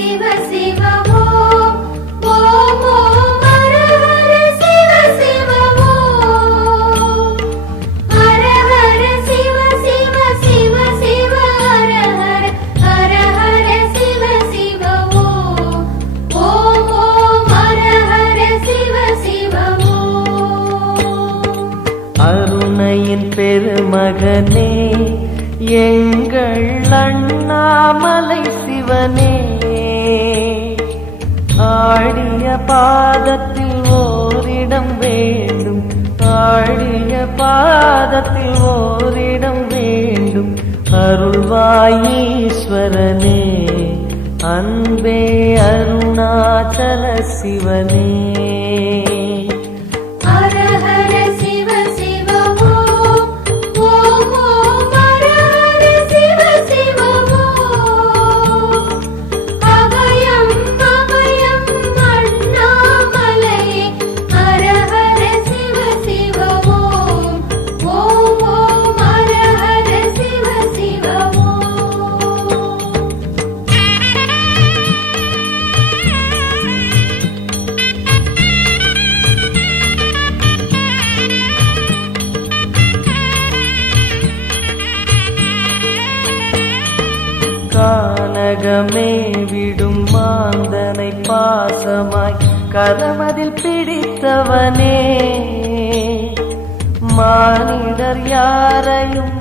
சிவ சிவ ஓம் ஓம் ஓம் ஹர ஹர சிவ சிவ ஓம் ஹர ஹர சிவ சிவ சிவ சிவ ஹர ஹர ஹர ஹர சிவ சிவ ஓம் ஓம் ஓம் ஹர ஹர சிவ சிவ ஓம். அருணையின் பெருமகனே எங்கள் அண்ணாமலை சிவனே, ஆடிய பாதத்தில் ஓரிடம் வேண்டும், ஆடிய பாதத்தில் ஓரிடம் வேண்டும். அருள்வாயீஸ்வரனே அன்பே அருணாச்சல சிவனே. ஹர ஹர சிவ சிவ ஓம் ஓம் ஓம் ஹர ஹர சிவ சிவ ஓம் அபயம் அபயம் அண்ணாமலையே. ஹர ஹர சிவ சிவ ஓம் ஓம் ஓம் ஹர ஹர சிவ சிவ ஓம். கானகமே விடும் மாந்தனை பாசமாய் கரமதில் பிடித்தவனே, மானிடர் யாரையும்